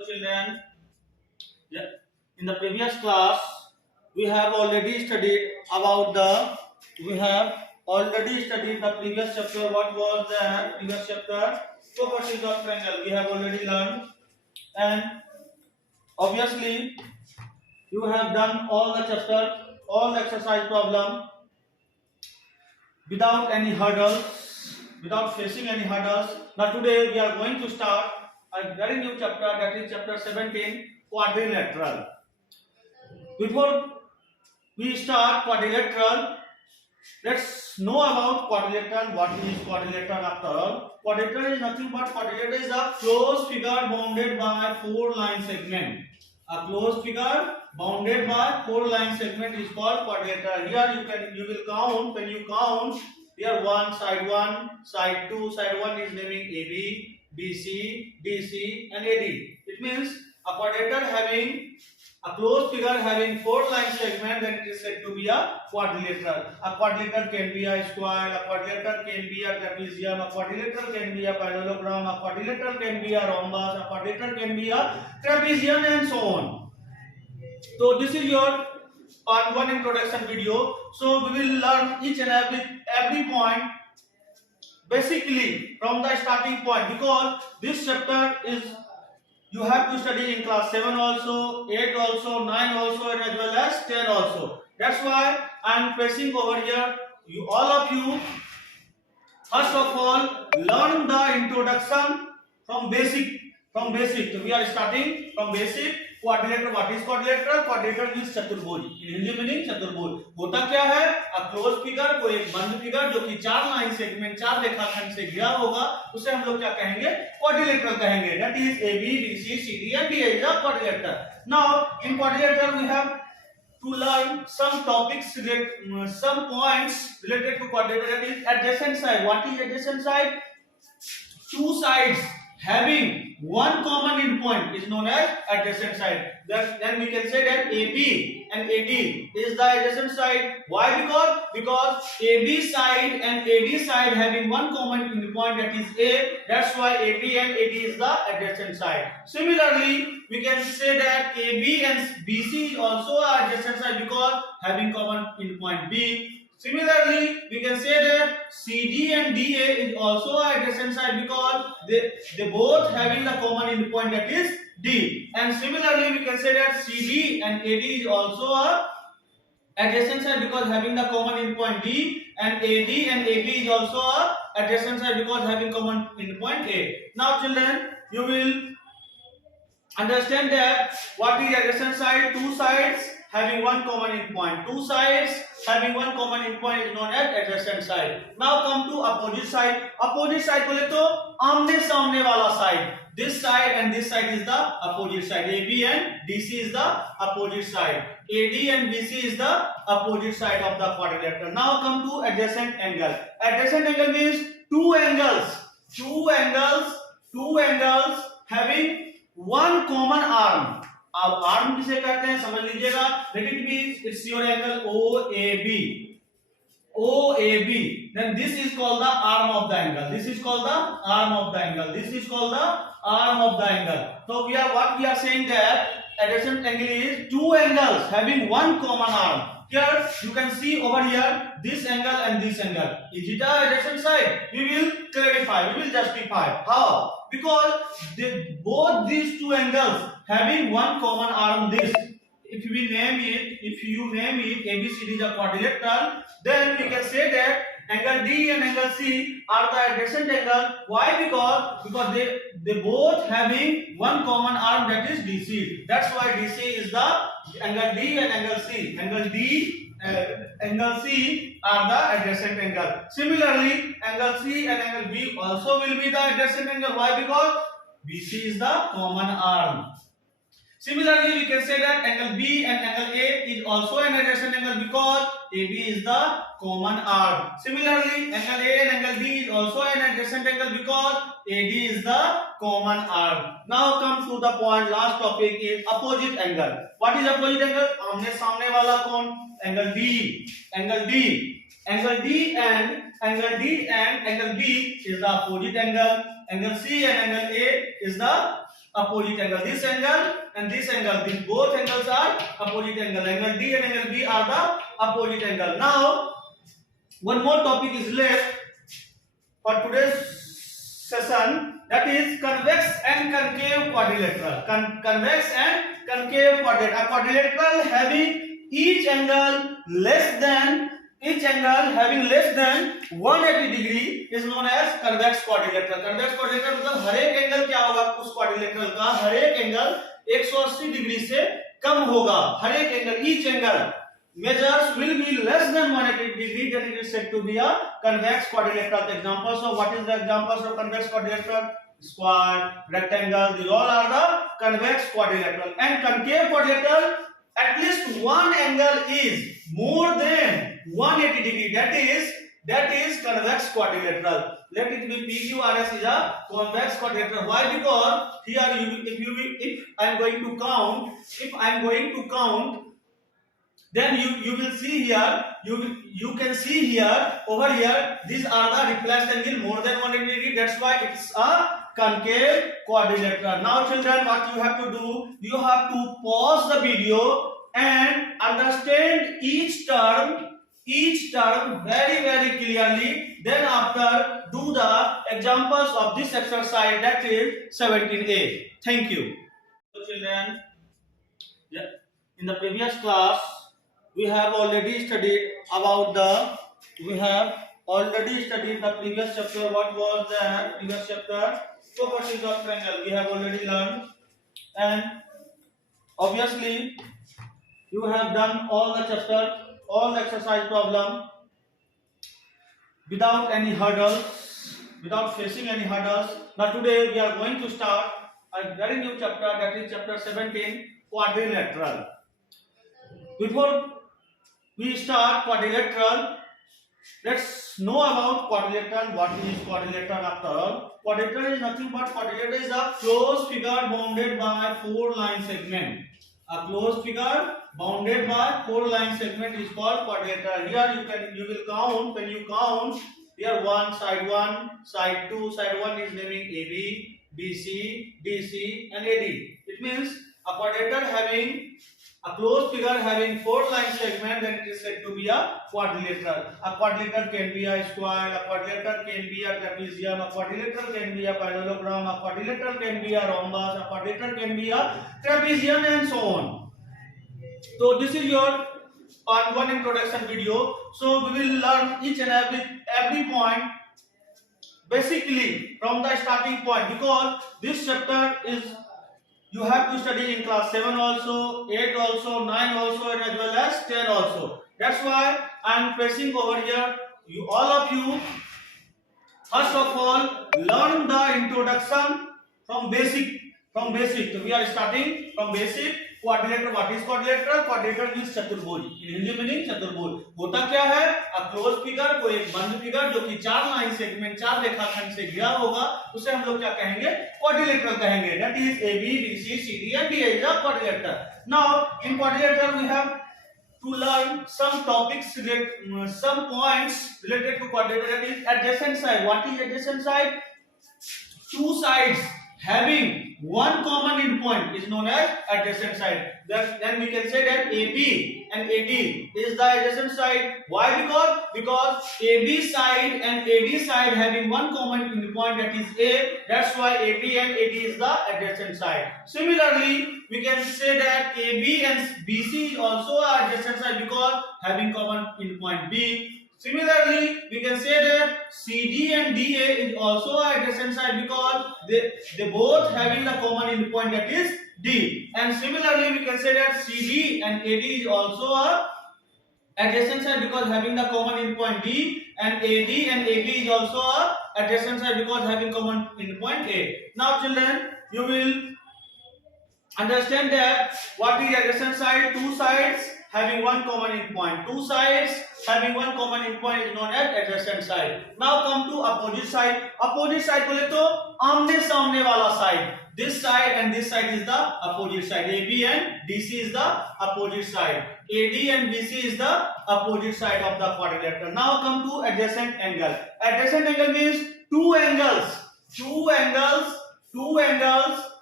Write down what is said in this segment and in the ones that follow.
So children, in the previous class we have already studied about the previous chapter. What was the previous chapter? Properties of triangle. We have already learned, and obviously you have done all the chapter, all the exercise problem without any hurdles, without facing any hurdles. Now today we are going to start a very new chapter, that is chapter 17, quadrilateral. Before we start quadrilateral, let's know about quadrilateral. What is quadrilateral after all? Quadrilateral is nothing but quadrilateral is a closed figure bounded by 4 line segment. A closed figure bounded by 4 line segment is called quadrilateral. Here you will count. When you count, here side 2, side 1 is naming AB, BC, DC and AD. It means a quadrilateral having a closed figure having 4 line segment, then it is said to be a quadrilateral. A quadrilateral can be a square, a quadrilateral can be a trapezium, a quadrilateral can be a parallelogram, a quadrilateral can be a rhombus, a quadrilateral can be a trapezium, and so on. So this is your part 1 introduction video. So we will learn each and every point basically from the starting point, because this chapter is you have to study in class 7 also, 8 also, 9 also, and as well as 10 also. That's why I am pressing over here. All of you, first of all, learn the introduction from basic. So we are starting from basic. Quadrilateral. What is quadrilateral? Quadrilateral means चतुर्भुज. In Hindi meaning चतुर्भुज. होता क्या है? A closed figure को एक बंद figure जो कि 4 लाइन सेगमेंट 4 रेखाखंड से घिरा होगा, उसे हम लोग क्या कहेंगे? Quadrilateral कहेंगे. That is AB, BC, CD and DA is a quadrilateral. Now in quadrilateral we have to learn some topics some points related to quadrilateral. That is adjacent side. What is adjacent side? Two sides having one common endpoint is known as adjacent side. Then we can say that AB and AD is the adjacent side. Why? Because AB side and AD side having one common endpoint, that is A. That's why AB and AD is the adjacent side. Similarly, we can say that AB and BC is also adjacent side because having common endpoint B. Similarly, we can say that CD and DA is also adjacent side because they both having the common endpoint, that is D. And similarly, we can say that CD and AD is also a adjacent side because having the common endpoint D, and AD and AB is also a adjacent side because having common endpoint A. Now children, you will understand that what is adjacent side. Two sides having one common endpoint. Two sides having one common endpoint is known as adjacent side. Now come to opposite side. Opposite side बोले तो आमने सामने वाला side. This side and this side is the opposite side. AB and DC is the opposite side. AD and BC is the opposite side of the quadrilateral. Now come to adjacent angle. Adjacent angle means two angles having one common arm. अब arm किसे कहते हैं समझ लीजिएगा. Let it be it's your angle OAB. Then this is called the arm of the angle. This is called the arm of the angle. So what we are saying that adjacent angle is two angles having one common arm. Here you can see over here this angle and this angle. Is it a adjacent side? We will clarify. We will justify. How? Because both these two angles having one common arm. This, if you name it ABCD is a quadrilateral, then we can say that angle D and angle C are the adjacent angle. Why? Because they both having one common arm, that is DC. That's why DC is the angle D and angle C. Angle C are the adjacent angle. Similarly, angle C and angle B also will be the adjacent angle. Why? Because BC is the common arm. Similarly, we can say that angle B and angle A is also an adjacent angle because AB is the common arm. Similarly, angle A and angle D is also an adjacent angle because AD is the common arm. Now come to the point, last topic is opposite angle. What is opposite angle? आमने सामने वाला कौन? Angle D and angle B is the opposite angle. Angle C and angle A is the opposite angle. This angle and this angle, these both angles are opposite angle. Angle D and angle B are the opposite angle. Now, one more topic is left for today's session, that is convex and concave quadrilateral. Convex and concave quadrilateral. A quadrilateral having each angle having less than 180 degree is known as convex quadrilateral. Convex quadrilateral मतलब हर एक angle क्या होगा उस quadrilateral का, हर एक angle 180 degree से कम होगा. हर एक angle, each angle measures will be less than 180 degree, then it is said to be a convex quadrilateral. The examples of what is the examples of convex quadrilateral? Square, rectangle, these all are the convex quadrilateral. And concave quadrilateral, at least one angle is more than 180 degree, that is convex quadrilateral. Let it be PQRS is a convex quadrilateral. Why? Because here if I am going to count, then you will see here, you can see here, over here, these are the reflex angle more than 180 degree. That's why it's a concave quadrilateral. Now children, what you have to do, you have to pause the video and understand each term very clearly. Then after do the examples of this exercise, that is 17A. Thank you. So children, in the previous class we have already studied about the previous chapter. What was the previous chapter? Properties of triangle we have already learned, and obviously you have done all the chapter, all the exercise problem without any hurdles, without facing any hurdles. Now today we are going to start a very new chapter, that is chapter 17, quadrilateral. Before we start quadrilateral, let's know about quadrilateral. What is quadrilateral after all? Quadrilateral is nothing but quadrilateral is a closed figure bounded by 4 line segment. A closed figure bounded by 4 line segment is called quadrilateral. Here you will count, when you count, here side 2, side 1 is naming AB, BC, DC and AD. It means a quadrilateral having a closed figure having 4 line segment, then it is said to be a quadrilateral. A quadrilateral can be a square, a quadrilateral can be a trapezium, a quadrilateral can be a parallelogram, a quadrilateral can be a rhombus, a quadrilateral can be a trapezium, and so on. So this is your one introduction video. So we will learn each and every point basically from the starting point, because this chapter is you have to study in class 7 also, 8 also, 9 also, and as well as 10 also. That's why I am pressing over here. All of you, first of all, learn the introduction from basic. So we are starting from basic. Quadrilateral. What is quadrilateral? Quadrilateral means चतुर्भुज. In Hindi meaning चतुर्भुज. होता क्या है? A closed figure को एक बंद figure जो कि 4 लाइन सेगमेंट 4 रेखाखंड से घिरा होगा, उसे हम लोग क्या कहेंगे? Quadrilateral कहेंगे. That is AB, BC, CD and DA is a quadrilateral. Now in quadrilateral we have to learn some topics, some points related to quadrilateral. That is adjacent side. What is adjacent side? Two sides having one common endpoint is known as adjacent side. Then we can say that AB and AD is the adjacent side. Why? Because AB side and AD side having one common endpoint, that is A. That's why AB and AD is the adjacent side. Similarly, we can say that AB and BC is also adjacent side because having common endpoint B. Similarly, we can say that CD and DA is also adjacent side because they both having the common endpoint, that is D. And similarly, we can say that CD and AD is also a adjacent side because having the common endpoint D, and AD and AB is also a adjacent side because having common endpoint A. Now children, you will understand that what is adjacent side? Two sides having one common endpoint. Two sides having one common endpoint is known as adjacent side. Now come to opposite side. Opposite side बोले तो आमने सामने वाला side. This side and this side is the opposite side. AB and DC is the opposite side. AD and BC is the opposite side of the quadrilateral. Now come to adjacent angle. Adjacent angle means two angles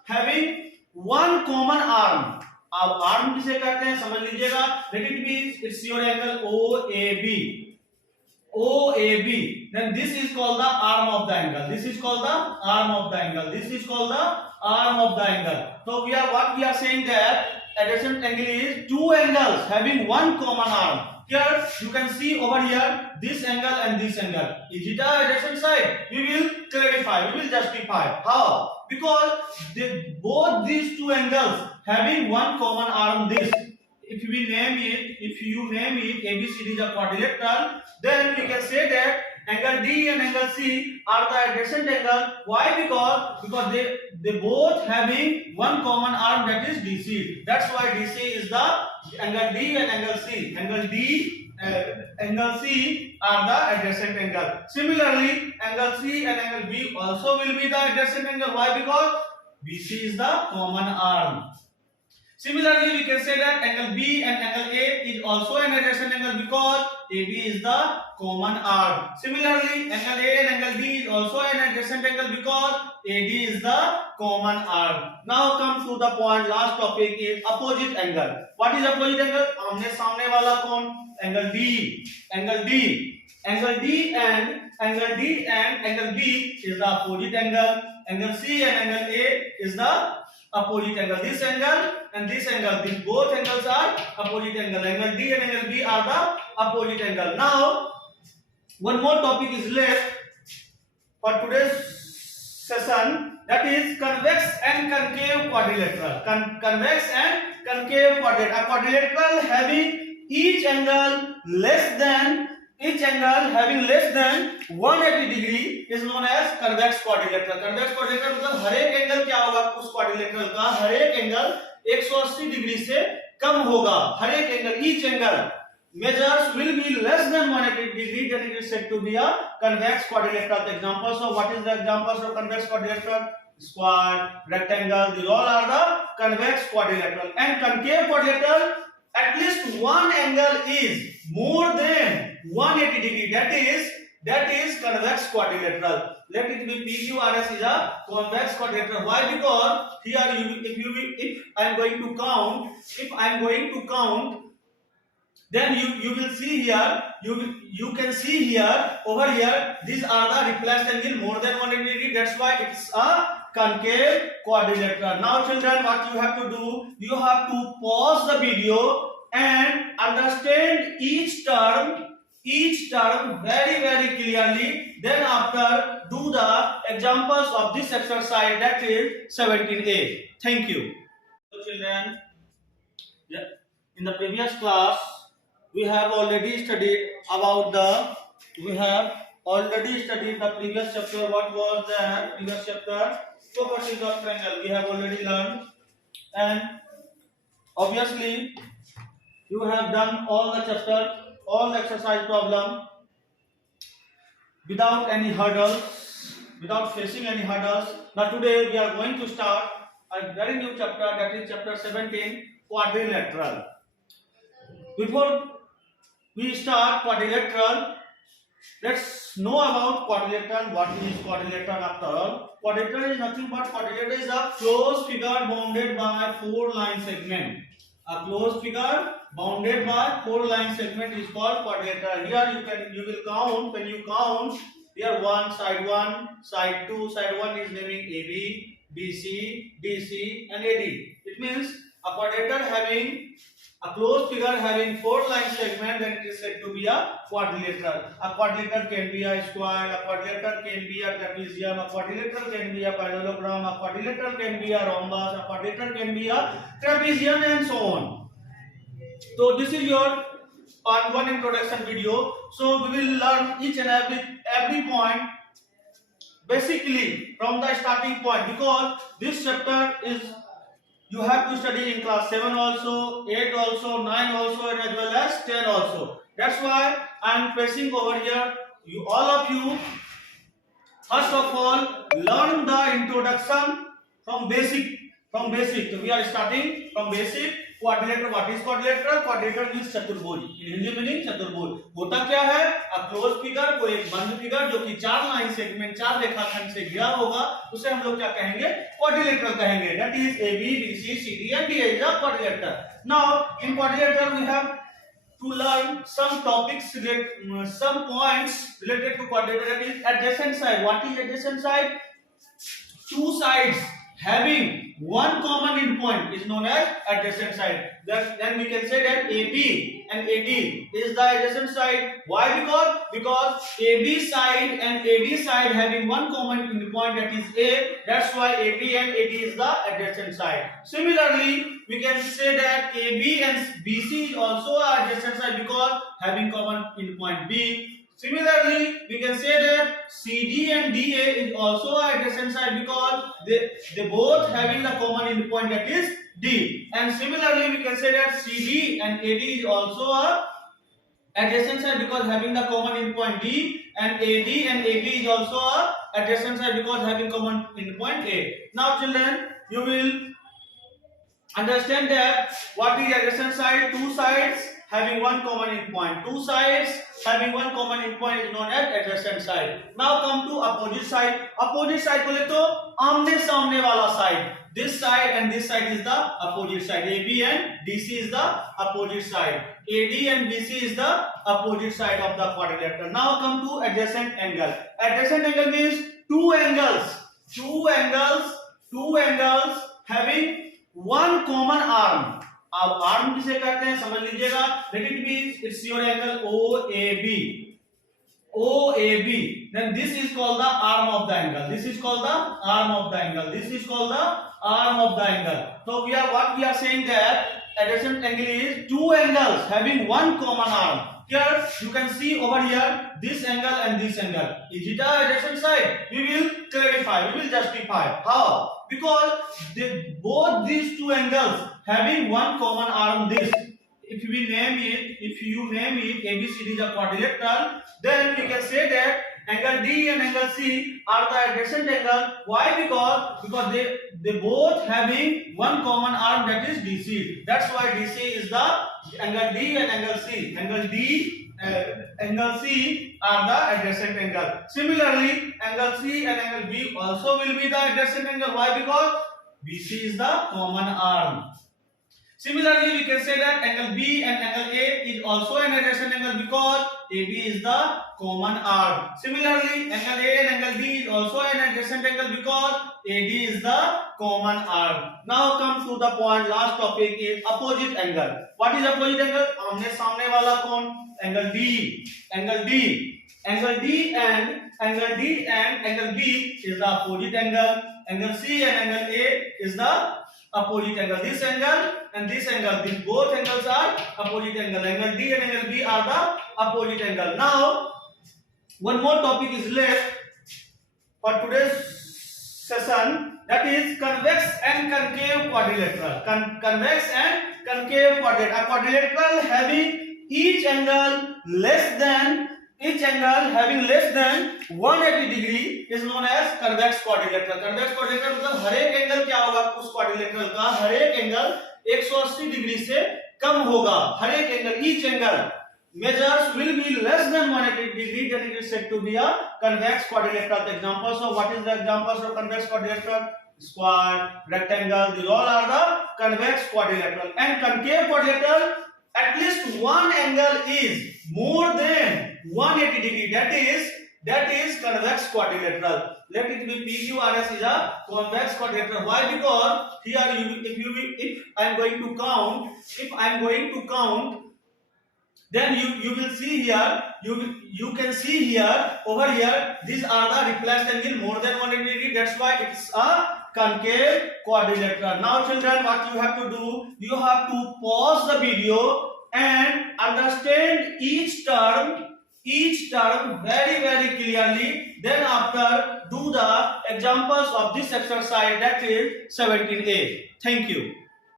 having one common arm. अब arm किसे कहते हैं समझ लीजिएगा. Let it be, it's your angle OAB. OAB. Then this is called the arm of the angle. This is called the arm of the angle. This is called the arm of the angle. So we are saying that adjacent angle is two angles having one common arm. Here you can see over here this angle and this angle. Is it a adjacent side? We will clarify. We will justify. How? Because both these two angles having one common arm. This, if you name it ABCD is a quadrilateral, then we can say that angle D and angle C are the adjacent angle. Why? Because they both having one common arm, that is DC. That's why DC is the angle D and angle C. Angle D angle C are the adjacent angle. Similarly, angle C and angle B also will be the adjacent angle. Why? Because BC is the common arm. Similarly, we can say that angle B and angle A is also an adjacent angle because AB is the common arm. Similarly, angle A and angle D is also an adjacent angle because AD is the common arm. Now come to the point. Last topic is opposite angle. What is opposite angle? आमने सामने वाला कौन? Angle D. Angle D. Angle D and angle B is the opposite angle. Angle C and angle A is the opposite angle. This angle and this angle, these both angles are opposite angle. Angle D and angle B are the opposite angle. Now one more topic is left for today's session, that is convex and concave quadrilateral. Convex and concave quadrilateral. A quadrilateral having each angle having less than 180 degree is known as convex quadrilateral. Convex quadrilateral मतलब हर एक angle क्या होगा उस quadrilateral का, हर एक angle 180 degree से कम होगा. हर एक angle, each angle measures will be less than 180 degree, then it is said to be a convex quadrilateral. The examples of what is the examples of convex quadrilateral? Square, rectangle, these all are the convex quadrilateral. And concave quadrilateral, at least one angle is more than 180 degree, that is convex quadrilateral. Let it be PQRS is a convex quadrilateral. Why? Because here if I am going to count, then you will see here, you can see here, over here, these are the reflex angle more than 180 degree. That's why it's a concave quadrilateral. Now children, what you have to do, you have to pause the video and understand each term very very clearly. Then after do the examples of this exercise, that is 17A. Thank you. So children, in the previous class we have already studied the previous chapter. What was the previous chapter? Properties of triangle we have already learned, and obviously you have done all the chapter, all the exercise problem without any hurdles, without facing any hurdles. Now today we are going to start a very new chapter, that is chapter 17, quadrilateral. Before we start quadrilateral, let's know about quadrilateral. What is quadrilateral after all? Quadrilateral is nothing but quadrilateral is a closed figure bounded by 4 line segment. A closed figure bounded by 4 line segment is called quadrilateral. Here you will count. When you count, here side 1, side 2. Side 1 is naming AB, BC, DC and AD. It means a quadrilateral having a closed figure having 4 line segment, then it is said to be a quadrilateral. A quadrilateral can be a square, a quadrilateral can be a trapezium, a quadrilateral can be a parallelogram, a quadrilateral can be a rhombus, a quadrilateral can be a trapezium, and so on. So this is your part 1 introduction video. So we will learn each and every point basically from the starting point, because this chapter is you have to study in class 7 also, 8 also, 9 also, and as well as 10 also. That's why I am pressing over here. All of you, first of all, learn the introduction from basic From basic. So we are starting from basic. Quadrilateral. What is quadrilateral? Quadrilateral means चतुर्भुज. In Hindi meaning चतुर्भुज. होता क्या है? A closed figure, कोई एक बंद figure जो कि 4 लाइन सेगमेंट 4 रेखाखंड से घिरा होगा, उसे हम लोग क्या कहेंगे? Quadrilateral कहेंगे. That is AB, BC, CD and DA is a quadrilateral. Now in quadrilateral we have to learn some topics, some points related to quadrilateral. That is adjacent side. What is adjacent side? Two sides having one common endpoint is known as adjacent side. Then we can say that AB and AD is the adjacent side. Why? Because AB side and AD side having one common endpoint, that is A. That's why AB and AD is the adjacent side. Similarly, we can say that AB and BC is also adjacent side because having common endpoint B. Similarly, we can say that CD and DA is also adjacent side because they both having the common endpoint, that is D. And similarly, we can say that CD and AD is also a adjacent side because having the common endpoint D, and AD and AB is also a adjacent side because having common endpoint A. Now children, you will understand that what is adjacent side. Two sides having one common endpoint. Two sides having one common endpoint is known as adjacent side. Now come to opposite side. Opposite side बोले तो आमने सामने वाला side. This side and this side is the opposite side. AB and DC is the opposite side. AD and BC is the opposite side of the quadrilateral. Now come to adjacent angle. Adjacent angle means two angles having one common arm. अब arm किसे कहते हैं समझ लीजिएगा. Let it be it's your angle OAB. Then this is called the arm of the angle. This is called the arm of the angle. This is called the arm of the angle. So we are saying that adjacent angle is two angles having one common arm. Here you can see over here this angle and this angle. Is it a adjacent side? We will clarify. We will justify. How? Because both these two angles having one common arm. This, if you name it ABCD is a quadrilateral, then we can say that angle D and angle C are the adjacent angle. Why? Because they both having one common arm, that is DC. That's why DC is the angle D and angle C. Angle D angle C are the adjacent angle. Similarly, angle C and angle B also will be the adjacent angle. Why? Because BC is the common arm. Similarly, we can say that angle B and angle A is also an adjacent angle because AB is the common arm. Similarly, angle A and angle B is also an adjacent angle because AD is the common arm. Now come to the point, last topic is opposite angle. What is opposite angle? आमने सामने वाला कौन? Angle D. Angle D and angle B is the opposite angle. Angle C and angle A is the opposite angle. This angle and this angle, these both angles are opposite angle. Angle D and angle B are the opposite angle. Now one more topic is left for today's session, that is convex and concave quadrilateral. Convex and concave quadrilateral. A quadrilateral having each angle having less than 180 degree is known as convex quadrilateral. Convex quadrilateral मतलब हर एक angle क्या होगा उस quadrilateral का, हर एक angle 180 degree से कम होगा. हर एक angle, each angle measures will be less than 180 degree, then it is said to be a convex quadrilateral. The examples of what is the examples of convex quadrilateral? Square, rectangle, these all are the convex quadrilateral. And concave quadrilateral, at least one angle is more than 180 degree, that is convex quadrilateral. Let it be PQRS is a convex quadrilateral. Why? Because here if I am going to count, then you will see here, you can see here, over here, these are the reflex angle more than 180 degree. That's why it's a concave quadrilateral. Now children, what you have to do, you have to pause the video and understand each term very very clearly. Then after do the examples of this exercise, that is 17A. Thank you.